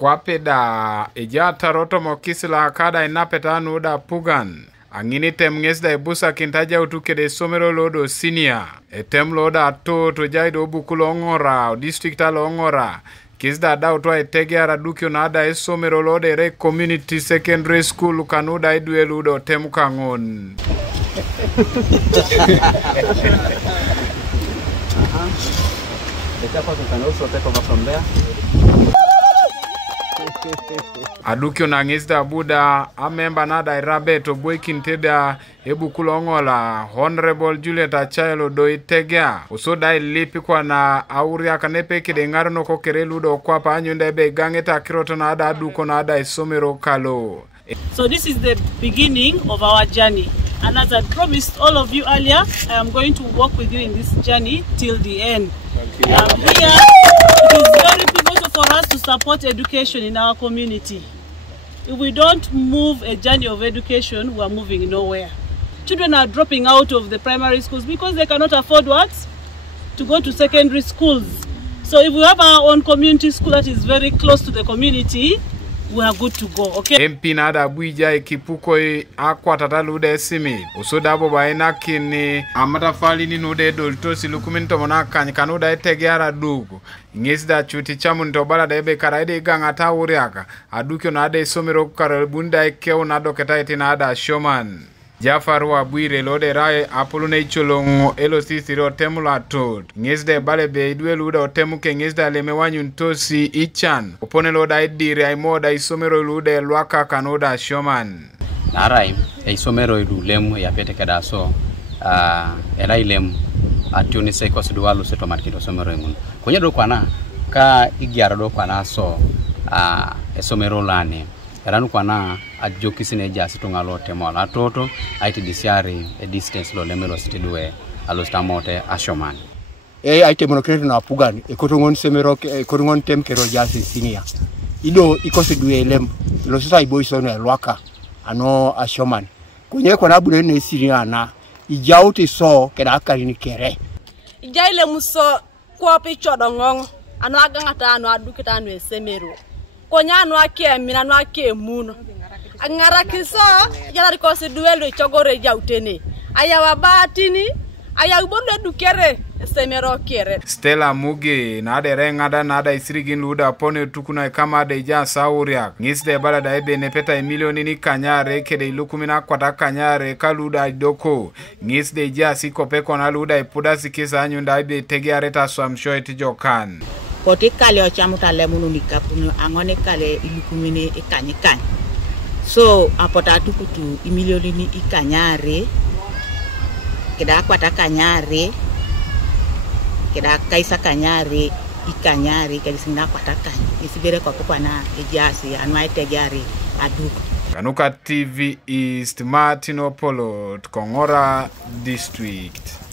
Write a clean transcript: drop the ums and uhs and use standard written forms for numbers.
Kwapeda ejata roto mokisila hakada inapeta nuda pugan. Angini temngesda ebusa kintaja utukede Esomero lodo senior. Etem loda Atoot ojaido bukulo ongora, districta lo ongora. Kisda da utwa Etegear Adukio na ada Esomero lode re community secondary school kanuda idwe ludo temu kangon. The person can also take over from there. Adukio na ngisda buda amemba nada irabe to boykinteda ebukulongola Honorable Juliet Achayelo do Etegear usoda ilipi kwa na auria kanepe kide ngarno kokere ludo kwa pa anyonda be gangeta kiroto na ada Aduko na ada Esomero kalo. So this is the beginning of our journey, and as I promised all of you earlier, I am going to walk with you in this journey till the end. Here, it is very pivotal for us to support education in our community. If we don't move a journey of education, we are moving nowhere. Children are dropping out of the primary schools because they cannot afford what? To go to secondary schools. So if we have our own community school that is very close to the community, we are good to go, okay? MP nada buija ekipuko akwa tatalude simi. Usoda boba enakini amatafali ni nude doltosi lukuminto monaka nikanuda Etegear Aduko. Ngesda chuti chamu ntobala debe karaide gangata uriaka. Adukio na ada Esomero karabunda ekeo na doketa eti na ada Shoman. Jafaru Abwire lode rae apulune icholongo elo sisiro temu la Atoot. Ngesde bale be idwe luda otemu ke ngesda lemewanyu ntosi ichan. Opone loda idiri aimoda Esomero lude lwaka kanoda Shoman. Narai Esomero idu lemu ya pete kada so era ilemu ationi seko siduwalu seto markido Esomero imun. Kwenye do kwana ka Etegear do kwana so Esomero lane. Eranu kwana ajoki sine jasi tungalo temo la toto aiti disiari a distance lo lemelo stidwe alostamote ashoman aite monokreto na pugan ekotongon Esomero ekotongon tem kero jasi senior ido ikosidwe lem lo sasa iboisono lwaka ano ashoman kunye kwana bune ne senior na ijauti so keda akarini kere ijaile muso kwa pichodo ngong ano agangata ano Adukita ano Esomero konya no ake mina no ake muno angara kiso yala rikosi duelo ichogore jautene aya wabatini aya ubondo dukere Esomero kere Stella Muge na ade rengada na ada isirigin luda pone tukuna kama ade ja sauria ngisde bala da ebe nepeta emilioni ni kanyare kede ilukumina kwata kanyare kaluda idoko ngisde ja siko peko na luda ipuda sikisa anyunda ebe Etegear eta swamsho etijokan Kote kale ochamuta lemunu nikapuno angone kale ilukumine ikanyikany. So apota tukutu imilioni ni ikanyare. Keda kwata kanyare. Keda kaisa kanyare ikanyare kalisinga kwata kany. Isibere kwa kwa na ejasi anwa Etegear Aduko. Kanuka TV East Martin Opolo Kongora District.